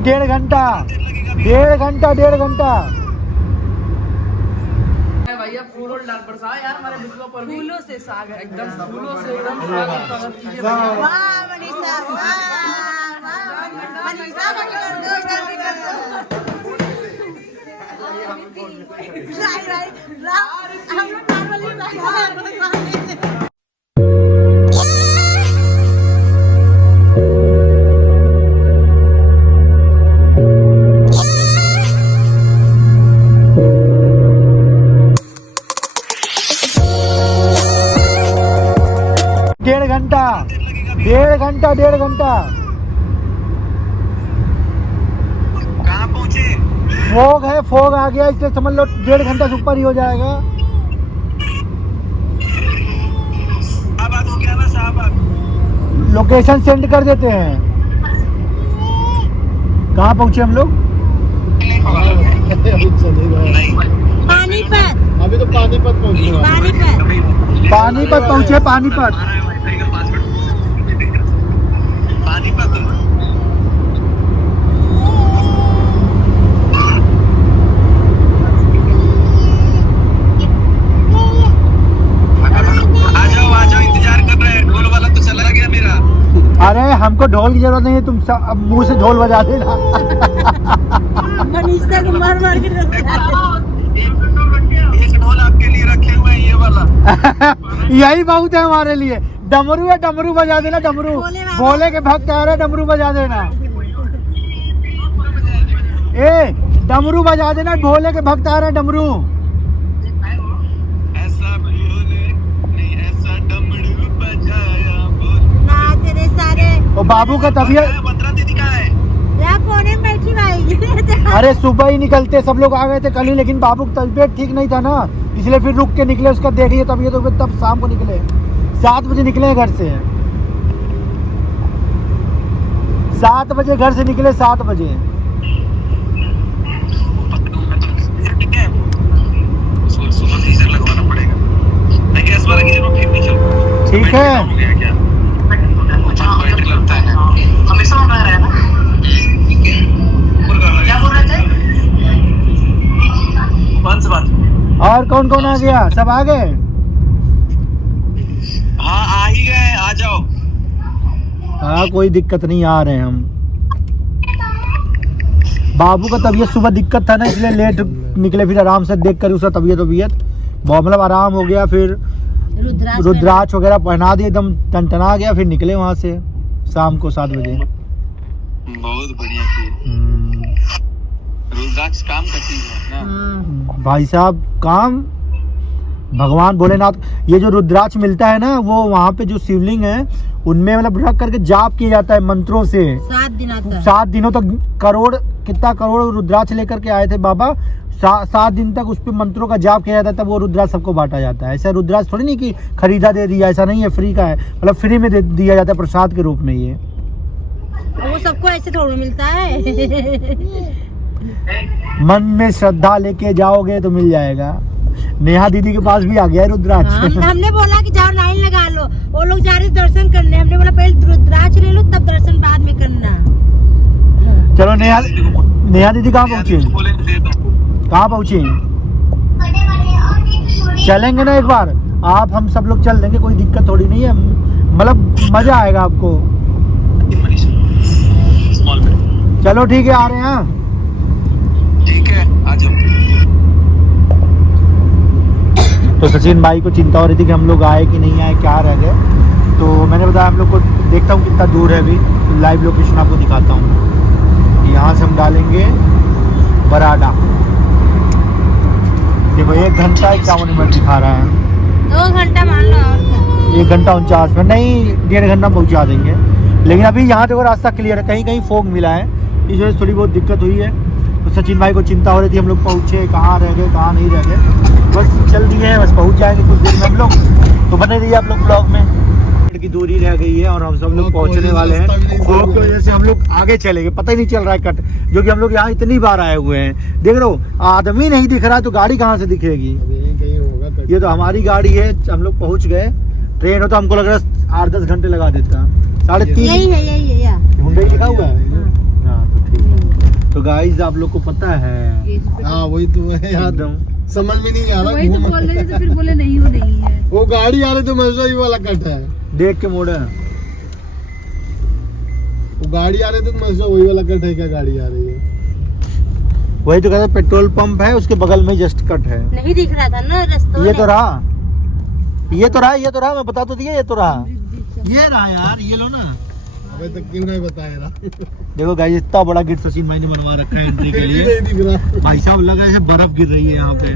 1.5 घंटा भैया फूलों डाल बरसा यार हमारे बिजलों पर फूलों से साग है एकदम फूलों से एकदम वाह मनीषा हम लोग डेढ़ घंटा कहाँ पहुँचे? फोग आ गया, इसलिए समझ लो 1.5 घंटा से ऊपर ही हो जाएगा। शाहबाद हो गया ना, शाहबाद। लोकेशन सेंड कर देते हैं। कहाँ पहुँचे हम लोग? पानीपत। अभी तो पानीपत पहुँचे। पानीपत पहुँचे। पानीपत अरे हमको ढोल की जरूरत नहीं है, तुम अब मुंह से ढोल बजा देना। मनीषा को मार के एक ढोल आपके लिए रखे हुए हैं, ये वाला। यही बहुत है हमारे लिए। डमरू है, डमरू बजा देना। डमरू भोले के भक्त आ रहे, डमरू बजा देना। ए डमरू बजा देना, भोले के भक्त आ रहे, डमरू। ऐसा भोले नहीं, ऐसा डमरू बजाया ना तेरे सारे। और बाबू का तबीयत। बंदरा दीदी कहाँ है? या कोने में बैठी भाई। अरे सुबह ही निकलते, सब लोग आ गए थे कल ही, लेकिन बाबू की तबीयत ठीक नहीं था ना, इसलिए फिर रुक के निकले। उसका देख लिया तबीयत, तब शाम को निकले। 7 बजे निकले घर से। 7 बजे घर से निकले, 7 बजे। ठीक है, सुबह सीजन लगवाना पड़ेगा। मैं गैस वाला की जरूरत फिर भी चल। ठीक है। हो गया क्या? बैटरी लगता है। हमेशा ऑन रहा है ना? ठीक है। क्या बोल रहे थे? कौन सी बात? और कौन कौन आ गया? सब आ गए? हाँ आ ही गए, आ जाओ। हाँ कोई दिक्कत नहीं, आ रहे हैं हम। बाबू का तबीयत सुबह दिक्कत था ना, इसलिए लेट निकले। फिर आराम से देख कर उसका तबीयत बहुत मतलब आराम हो गया। फिर रुद्राक्ष वगैरह पहना दिए, एकदम टनटना गया। फिर निकले वहाँ से शाम को 7 बजे। बहुत बढ़िया किए। रुद्राक्ष काम का चीज है ना भाई साहब, काम भगवान भोलेनाथ। ये जो रुद्राक्ष मिलता है ना, वो वहाँ पे जो शिवलिंग है उनमें मतलब रख करके जाप किया जाता है मंत्रों से। 7 दिनों तक कितना करोड़ रुद्राक्ष लेकर के आए थे बाबा। 7 दिन तक उस पे मंत्रों का जाप किया जाता है, तब वो रुद्राक्ष सबको बांटा जाता है। ऐसा रुद्राक्ष थोड़ी नहीं कि खरीदा दे दिया, ऐसा नहीं है, फ्री का है। मतलब फ्री में दिया जाता है प्रसाद के रूप में। ये वो सबको ऐसे थोड़ा मिलता है। मन में श्रद्धा लेके जाओगे तो मिल जाएगा। नेहा दीदी के पास भी आ गया है रुद्राक्ष। हमने बोला कि जाओ लाइन लगा लो, वो लोग जा रहे दर्शन करने। हमने बोला पहले रुद्राक्ष ले लो, तब दर्शन बाद में करना। चलो नेहा दीदी कहाँ पहुँची? कहाँ पहुँची? चलेंगे ना एक बार, आप हम सब लोग चल देंगे, कोई दिक्कत थोड़ी नहीं है। मतलब मजा आएगा आपको। चलो ठीक है, आ रहे हैं। ठीक है, आ जाओ। तो सचिन भाई को चिंता हो रही थी कि हम लोग आए कि नहीं आए, क्या रह गए। तो मैंने बताया हम लोग को, देखता हूँ कितना दूर है। अभी लाइव लोकेशन आपको दिखाता हूँ। यहाँ से हम डालेंगे बराडा। देखो 1 घंटा 51 मिनट दिखा रहा है। 2 घंटा मान लो। 1 घंटा 49 मिनट नहीं, 1.5 घंटा पहुँचा देंगे। लेकिन अभी यहाँ देखो रास्ता क्लियर है, कहीं कहीं फोग मिला है, इस वजह से थोड़ी बहुत दिक्कत हुई है। तो सचिन भाई को चिंता हो रही थी हम लोग पहुँचे, कहाँ रह गए कहाँ नहीं रह गए। बस चल दिए हैं, बस पहुँच जाएंगे कुछ देर में हम लोग। तो बने रहिए आप लोग ब्लॉग में। की दूरी रह गई है और हम सब लोग पहुँचने वाले हैं। फोग की वजह से हम लोग आगे चले गए, पता ही नहीं चल रहा है कट, जो कि हम लोग यहाँ इतनी बार आए हुए हैं। देख लो आदमी नहीं दिख रहा है तो गाड़ी कहाँ से दिखेगी? ये तो हमारी गाड़ी है। हम लोग पहुँच गए। ट्रेन हो तो हमको लग रहा है 8-10 घंटे लगा देता। 3:30 यही है हुंडई लिखा हुआ है। हाँ तो ठीक है। तो गाइस आप लोग को पता है, हाँ वही तो है यार, एकदम समझ में नहीं आ रहा। वही तो बोल रहे थे, फिर बोले नहीं वो नहीं है। वो गाड़ी आ रही तो मजा ही वाला कट है, देख के मोड़ है। वो गाड़ी आ रही तो मजा वही वाला कट है, क्या गाड़ी आ रही है? वही तो कहते पेट्रोल पंप है, उसके बगल में जस्ट कट है। नहीं दिख रहा था ना रास्ता। ये तो रहा, ये तो रहा, ये तो रहा, मैं बता तो दिया, ये तो रहा, ये रहा यार, ये लो ना। अबे तक क्यों नहीं बताया रहा? देखो गाइस इतना बड़ा गेट सचिन भाई ने बनवा रखा है एंट्री के लिए। नहीं दिख रहा भाई साहब लगा है बर्फ गिर रही है यहाँ पे।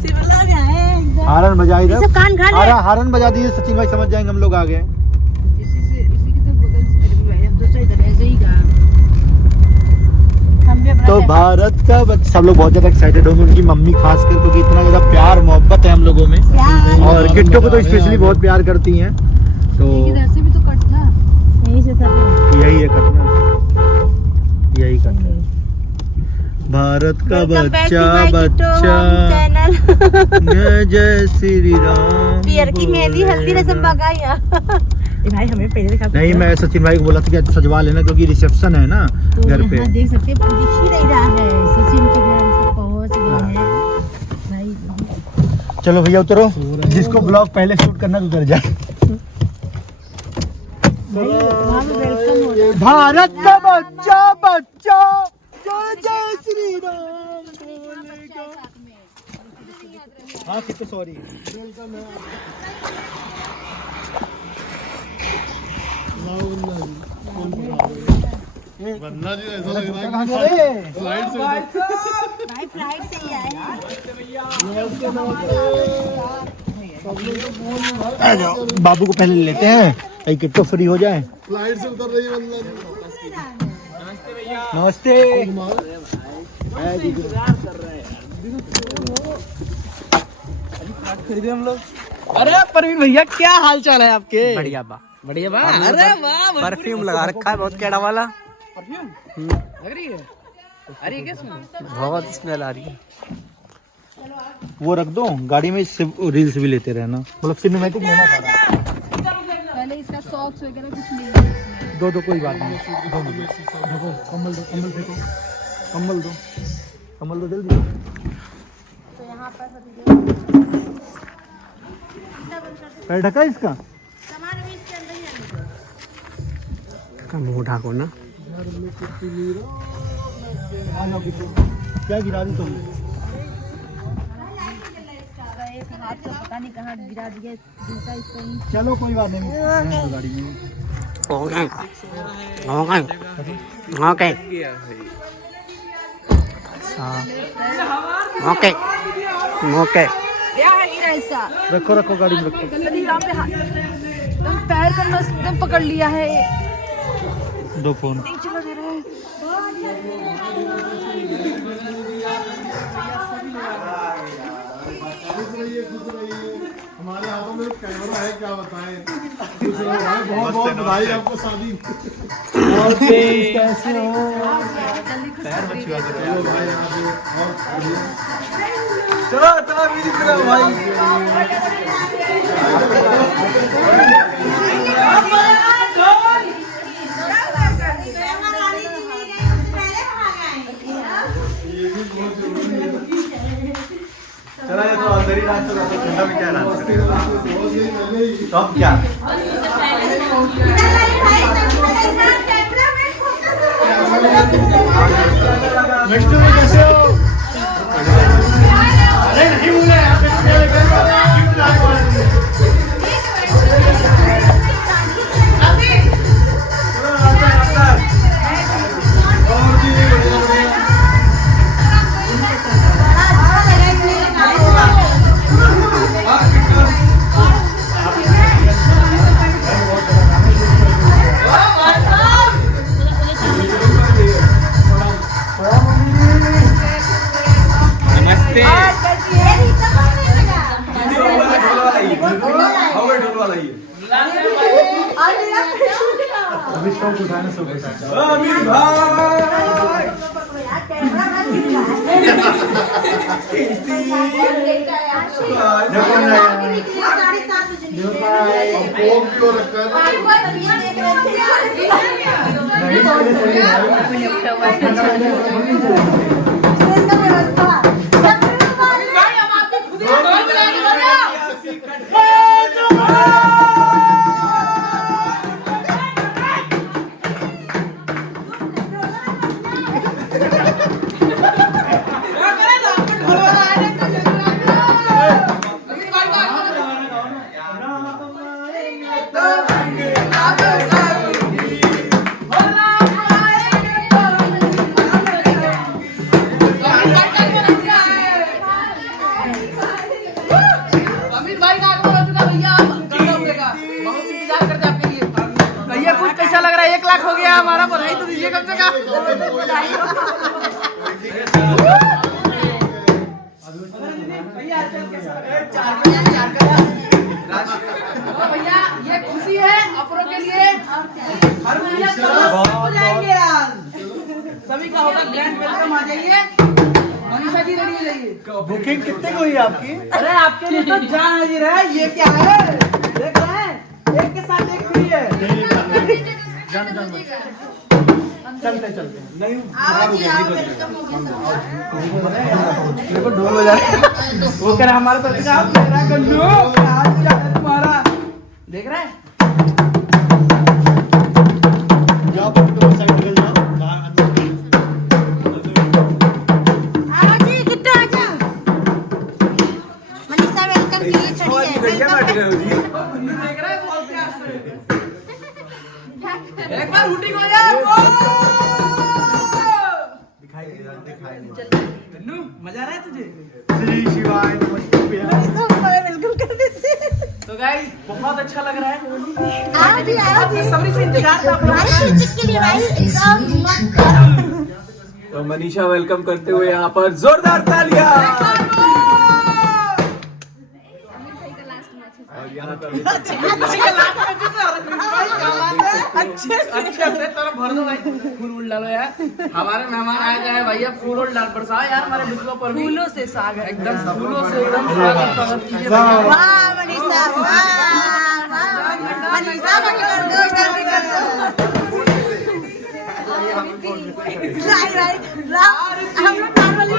शिमला गया है एकदम। हारन बजा ये सब कान खा ले। हारन बजा दीजिए, सचिन भाई समझ जाएंगे हम लोग आ गए। इसी के तो बगल से मैंने दूसरा इधर ऐसे ही कहा। हम भी अपना तो भारत का सब लोग बहुत ज्यादा एक्साइटेड होंगे, उनकी मम्मी खासकर, क्योंकि इतना ज्यादा प्यार मोहब्बत है हम लोगों में, प्यार। और किट्टू को तो स्पेशली बहुत प्यार करती हैं। तो इधर से भी तो कट था। यहीं से था तो। यही है कटना, यही कटना। भारत का Welcome back to बच्चा my Kitto Home channel। जय श्री राम। पियर की मेहंदी हल्दी रसम पकाया। भाई हमें पहले दिखा। नहीं, मैं सचिन भाई को बोला था कि सजवा लेना, क्योंकि रिसेप्शन है ना तो घर पे। यहाँ देख सकते हैं, दिख ही नहीं रहा है। सचिन के घर हम सब पहुँच गए हैं भाई। चलो भैया उतरो, जिसको ब्लॉग पहले शूट करना तो उतर जाए। वहाँ पे वेलकम हो रहा है। भारत का बच्चा बच्चा जय जय श्री राम बोलेगा। हाँ कितने सॉरी। वरना जी ऐसा लग रहा है फ्लाइट से भाई फ्लाइट से ही आए हैं। बाबू को पहले लेते हैं, एक किट्टो फ्री हो जाए। फ्लाइट से उतर रही है वरना। नमस्ते। खरीदे हम लोग। अरे परवीन भैया क्या हाल चाल है आपके? बढ़िया बा, बढ़िया बा। अरे वाह, परफ्यूम लगा रखा है बहुत कैड़ा वाला। परफ्यूम लग रही है। अरे क्या स्मेल? बहुत स्मेल आ रही है। वो रख दो गाड़ी में, रील्स भी लेते रहना, मतलब सिनेमैटिक लेना सारा। पहले इसका सॉक्स वगैरह कुछ नहीं है। दो कोई बात नहीं। देखो कम्बल दो, कम्बल फेंको, कम्बल दो, कम्बल दो जल्दी। तो यहाँ पर पैर ढका है इसका। सामान भी इसके अंदर ही है। का मुंह ढाको ना। आ जाओ किट्टू। क्या गिरा दी तुम? एक हाथ से पता नहीं कहाँ गिरा दिया जूता इसको। चलो कोई बात नहीं, रहने दो गाड़ी में। Okay okay okay okay. क्या है गिरा इसका? रखो रखो गाड़ी में रखो। कल यहाँ पे एकदम पैर का नस एकदम पकड़ लिया है। दो फोन। नीचे लग रहा है। हमारे हाथों में कैमरा है, क्या बताएं। बहुत बहुत बधाई आपको शादी। कैसे हो? चलो मेरी तरफ भाई। चला ये तो अंदर ही डांस कर रहा था, ठंडा में क्या डांस करेगा? तो अब क्या? नेक्स्ट में कैसे हो? अरे नहीं बोला यहाँ पे उठाने से अमित भाई का आगमन हो चुका भैया, करना पड़ेगा, बहुत इंतजार करते हैं आपके लिए। भैया कुछ कैसा लग रहा है? 1 लाख हो गया हमारा, बधाई तो दीजिए कम से कम। भैया ये खुशी है अपनों के लिए, हर भैया सभी का होगा ग्रैंड वेलकम। आ जाइए, मनीषा जी रेडी हो जाइए। बुकिंग कितने की हुई है आपकी? अरे आपके लिए तो जान हाजिर है। ये क्या है देख रहे हैं, एक के साथ एक फ्री है। चलते चलते नहीं मेरे को ढोल बजा वो कह रहा हमारा तो तुम्हारा देख रहे हैं। जाओ साइड निकल जाओ बाहर अंदर। आओ जी, किट्टू आ जाओ। मनीषा वेलकम के लिए खड़ी है। देख रहे हैं बहुत प्यार से। एक बार हुटी को जाए कन्नू, मजा आ रहा है तुझे? श्री शिवाय नमस्ते। वेलकम कर देते। तो गाइस बहुत अच्छा लग रहा है। आओ जी, आओ जी। सभी से इंतजार था अपना। भाई म्यूजिक के लिए भाई एकदम मस्त। तो मनीषा वेलकम करते हुए यहाँ पर जोरदार तालियां। और यहाँ पर अच्छे से तरफ भर दो भाई, फूल वूल डालो यार। हमारे मेहमान आए गए हैं भैया, फूल वूल डाल बरसाओ यार हमारे बिस्कुटों पर। फूलों से साग है एकदम, फूलों से एकदम स्वागत कीजिए। वाह मनीषा, वाह वाह मनीषा, कर दो राइट हम लोग नॉर्मली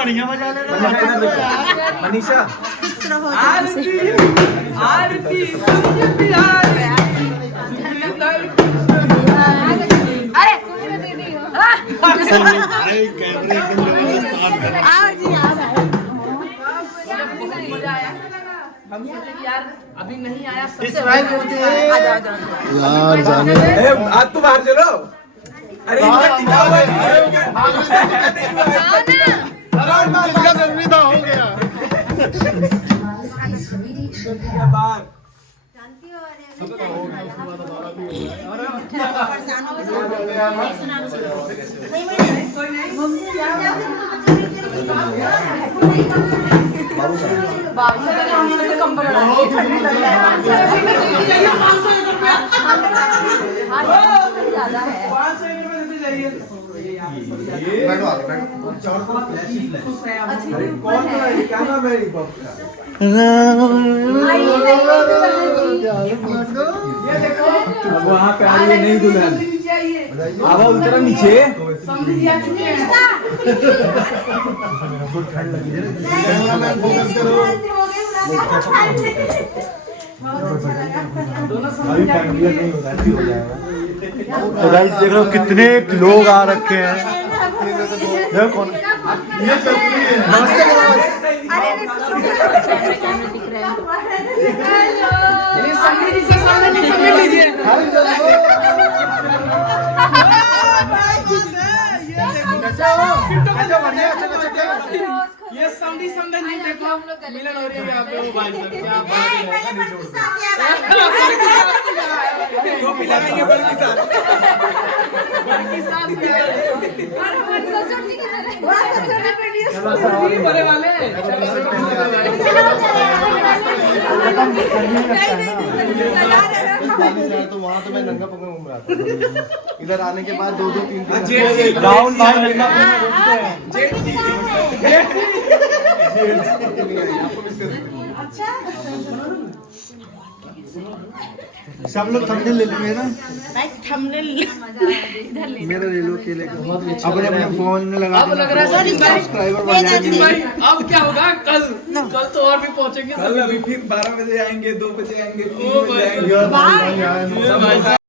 बढ़िया मजा ले रहा मनीषा आरती आरती आओ जी, आओ। मजा आया। हम सोचे कि यार अभी नहीं आया, सबसे स्माइल करते हैं। यार जाने आज तो बाहर चलो। अरे जरूरी था, हो गया। वहाँ पे आ रही है नई दुल्हन। आवा उतरा नीचे। तो गाइस देख रहे हो कितने लोग आ रखे हैं। देखो कौन ये चलती है। ये समझी समझ नहीं देखो मिलन हो रही है यहाँ पे। वो भाई क्या बड़े वाले तो वहाँ तो मैं नंगा पंगा घूम रहा था। इधर आने के बाद 2-3 राहुल भाई नंगा पंगा घूमते हैं। अच्छा सब लोग थंबनेल ले लेंगे ना, थंबनेल मेरा ले लो केले का, अपने अपने फोन में लगा अब लग रहा है सचिन भाई, सब्सक्राइबर बढ़ जाएंगे। भाई अब क्या होगा कल तो और भी पहुंचेंगे कल अभी फिर 12 बजे आएंगे, 2 बजे आएंगे, 3 ओ बजे भाई। आएंगे। यार, भाई